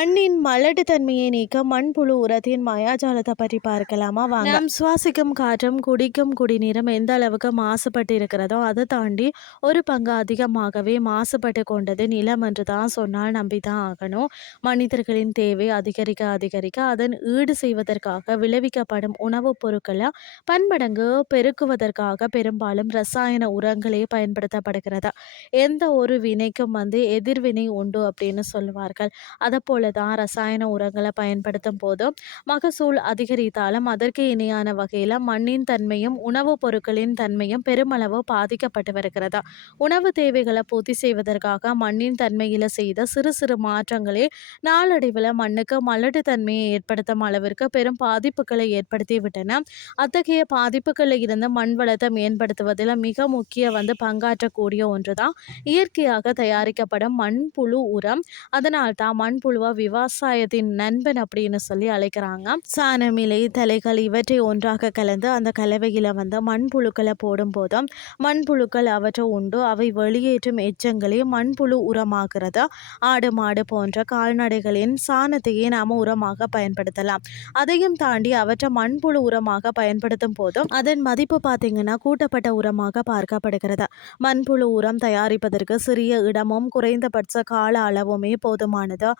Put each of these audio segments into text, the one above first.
மலட்டுத்தன்மையை நீக்க மண்புழு உரத்தின் மாயாஜாலத்தை பற்றி பார்க்கலாமா? வாங்க. சுவாசிக்கும் காற்றும் குடிக்கும் குடிநீரும் எந்த அளவுக்கு மாசுபட்டு இருக்கிறதோ அதை தாண்டி ஒரு பங்கு அதிகமாகவே மாசுபட்டு கொண்டது நிலம் என்று தான் சொன்னால் நம்பிதான் ஆகணும். மனிதர்களின் தேவை அதிகரிக்க அதிகரிக்க அதன் ஈடு செய்வதற்காக விளைவிக்கப்படும் உணவுப் பொருட்களை பன்மடங்கு பெருக்குவதற்காக பெரும்பாலும் ரசாயன உரங்களே பயன்படுத்தப்படுகிறது. எந்த ஒரு வினைக்கும் வந்து எதிர்வினை உண்டு அப்படின்னு சொல்லுவார்கள். அதை போல தான் ரசாயன உரங்களை பயன்படுத்தும் போதும் மகசூல் அதிகரித்தாலும் அதற்கு இணையான வகையில் மண்ணின் தன்மையும் உணவுப் பொருட்களின் தன்மையும் பெருமளவு பாதிக்கப்பட்டு வருகிறதா? உணவு தேவைகளை பூர்த்தி செய்வதற்காக மண்ணின் தன்மையில் செய்த சிறு சிறு மாற்றங்களே நாளடைவில் மண்ணுக்கு மலட்டு தன்மையை ஏற்படுத்தும் அளவிற்கு பெரும் பாதிப்புகளை ஏற்படுத்திவிட்டன அத்தகைய பாதிப்புகளில் இருந்து மண் வளத்தை மேம்படுத்துவதில் மிக முக்கிய வந்து பங்காற்றக்கூடிய ஒன்று தான் இயற்கையாக தயாரிக்கப்படும் மண்புழு உரம். அதனால் தான் மண்புழுவை விவசாயத்தின் நண்பன் அப்படின்னு சொல்லி அழைக்கிறாங்க. சாணமிலை தலைகள் இவற்றை ஒன்றாக கலந்து அந்த கலவையில் வந்து மண்புழுக்களை போடும்போது மண்புழுக்கள் அவற்றை உண்டு. அவை வெளியேற்றும் எச்சங்களே மண்புழு உரமாகிறது ஆடு மாடு போன்ற கால்நடைகளின் சாணத்தையே நாம் உரமாக பயன்படுத்தலாம். அதையும் தாண்டி அவற்றை மண்புழு உரமாக பயன்படுத்தும் போதும் அதன் மதிப்பு பார்த்தீங்கன்னா கூட்டப்பட்ட உரமாக பார்க்கப்படுகிறது. மண்புழு உரம் தயாரிப்பதற்கு சிறிய இடமும் குறைந்தபட்ச கால அளவுமே போதுமானது.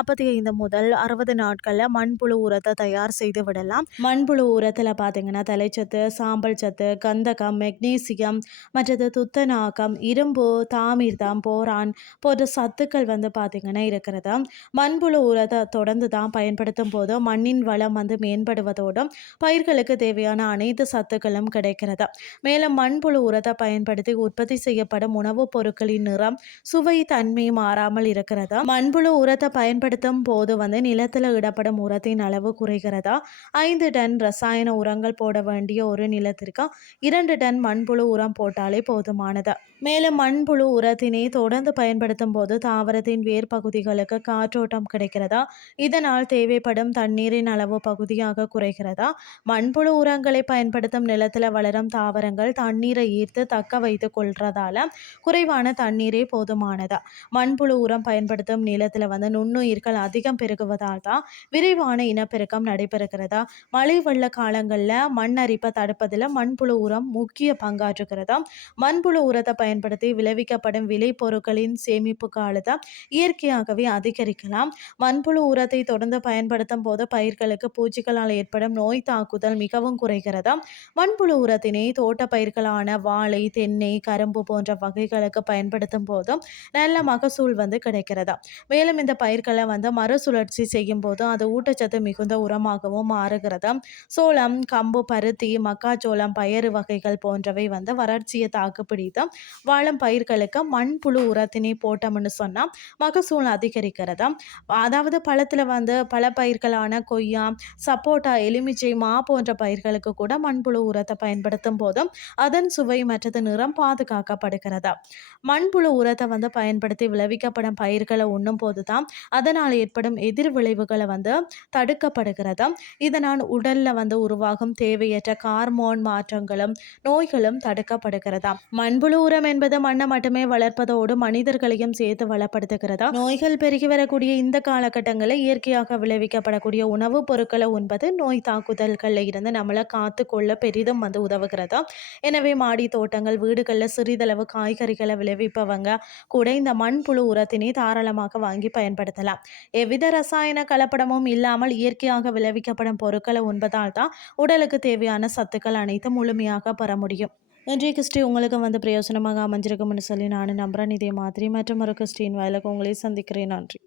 நாற்பத்தி ஐந்து முதல் அறுபது நாட்களில் மண்புழு உரத்தை தயார் செய்து விடலாம். மண்புழு உரத்தில் பார்த்தீங்கன்னா தலைச்சத்து சாம்பல் சத்து கந்தகம் மெக்னீசியம் மற்றது துத்தநாகம் இரும்பு தாமிர்தம் போரான் போன்ற சத்துக்கள் வந்து பார்த்திங்கன்னா இருக்கிறது. மண்புழு உரத்தை தொடர்ந்து தான் பயன்படுத்தும் போது மண்ணின் வளம் வந்து மேம்படுவதோடும் பயிர்களுக்கு தேவையான அனைத்து சத்துக்களும் கிடைக்கிறது. மேலும் மண்புழு உரத்தை பயன்படுத்தி உற்பத்தி செய்யப்படும் உணவுப் பொருட்களின் நிறம் சுவை தன்மை மாறாமல் இருக்கிறதா. மண்புழு உரத்தை பயன்படுத்தும் போது வந்து நிலத்தில் இடப்படும் உரத்தின் அளவு குறைகிறதா? ஐந்து டன் ரசாயன உரங்கள் போட வேண்டிய ஒரு நிலத்திற்கு? இரண்டு டன் மண்புழு உரம் போட்டாலே போதுமானது? மேலும் மண்புழு உரத்தினை தொடர்ந்து பயன்படுத்தும் போது தாவரத்தின் வேர் பகுதிகளுக்கு காற்றோட்டம் கிடைக்கிறதா? இதனால் தேவைப்படும் தண்ணீரின் அளவு பகுதியாக குறைகிறதா? மண்புழு உரங்களை பயன்படுத்தும் நிலத்தில் வளரும் தாவரங்கள் தண்ணீரை ஈர்த்து தக்க வைத்து கொள்றதால குறைவான தண்ணீரே போதுமானதா? மண்புழு உரம் பயன்படுத்தும் நிலத்தில் வந்து நுண்ணுயிர் உயிர்கள் அதிகம் பெருகுவதால் தான் விரைவான இனப்பெருக்கம் நடைபெறுகிறதா? மழை வெள்ள காலங்களில் மண் அரிப்பை தடுப்பதில் மண்புழு உரம் முக்கிய பங்காற்றுகிறதா மண்புழு உரத்தை பயன்படுத்தி விளைவிக்கப்படும் விளை பொருட்களின் சேமிப்பு காலத்தை இயற்கையாகவே அதிகரிக்கலாம். மண்புழு உரத்தை தொடர்ந்து பயன்படுத்தும் போது பயிர்களுக்கு பூச்சிகளால் ஏற்படும் நோய் தாக்குதல் மிகவும் குறைகிறதா மண்புழு உரத்தினை தோட்ட பயிர்களான வாழை தென்னை கரும்பு போன்ற வகைகளுக்கு பயன்படுத்தும் போதும் நல்ல மகசூல் வந்து கிடைக்கிறதா மேலும் இந்த பயிர்களை வந்து மறுசுழற்சி செய்யும் போது அது ஊட்டச்சத்து மிகுந்த உரமாகவும் மாறுகிறது. சோளம் கம்பு பருத்தி மக்காச்சோளம் பயறு வகைகள் போன்றவை வந்து வறட்சியை தாக்குப்பிடித்து வாழும் பயிர்களுக்கு மண்புழு உரத்தினை போட்டோம்னு சொன்னால் மகசூல் அதிகரிக்கிறது. அதாவது பழத்தில் வந்து பல பயிர்களான கொய்யா சப்போட்டா எலுமிச்சை மா போன்ற பயிர்களுக்கு கூட மண்புழு உரத்தை பயன்படுத்தும் போதும் அதன் சுவை மற்றது நிறம் பாதுகாக்கப்படுகிறதா. மண்புழு உரத்தை வந்து பயன்படுத்தி விளைவிக்கப்படும் பயிர்களை உண்ணும் போது தான் அதன் இதனால் ஏற்படும் எதிர் விளைவுகளை வந்து தடுக்கப்படுகிறது. இதனால் உடலில் வந்து உருவாகும் தேவையற்ற கார்மோன் மாற்றங்களும் நோய்களும் தடுக்கப்படுகிறதா. மண்புழு உரம் என்பது மண்ணை மட்டுமே வளர்ப்பதோடு மனிதர்களையும் சேர்த்து வளப்படுத்துகிறதா. நோய்கள் பெருகி வரக்கூடிய இந்த காலகட்டங்களில் இயற்கையாக விளைவிக்கப்படக்கூடிய உணவுப் பொருட்களை உண்பது நோய் தாக்குதல்களில் இருந்து நம்மளை காத்து கொள்ள பெரிதும் வந்து உதவுகிறதா. எனவே மாடி தோட்டங்கள் வீடுகளில் சிறிதளவு காய்கறிகளை விளைவிப்பவங்க கூட இந்த மண்புழு உரத்தினை தாராளமாக வாங்கி பயன்படுத்தலாம். எவ்வித ரசாயன கலப்படமும் இல்லாமல் இயற்கையாக விளைவிக்கப்படும் பொருட்களை உண்பதால் தான் உடலுக்கு தேவையான சத்துக்கள் அனைத்தும் முழுமையாக பெற முடியும். இன்றைய கிறிஸ்டி. உங்களுக்கு வந்து பிரயோசனமாக அமைஞ்சிருக்கும்னு சொல்லி நான் நம்புகிறேன் இதே மாதிரி மற்றும் ஒரு கிறிஸ்டின் வயலுக்கு உங்களை சந்திக்கிறேன். நன்றி.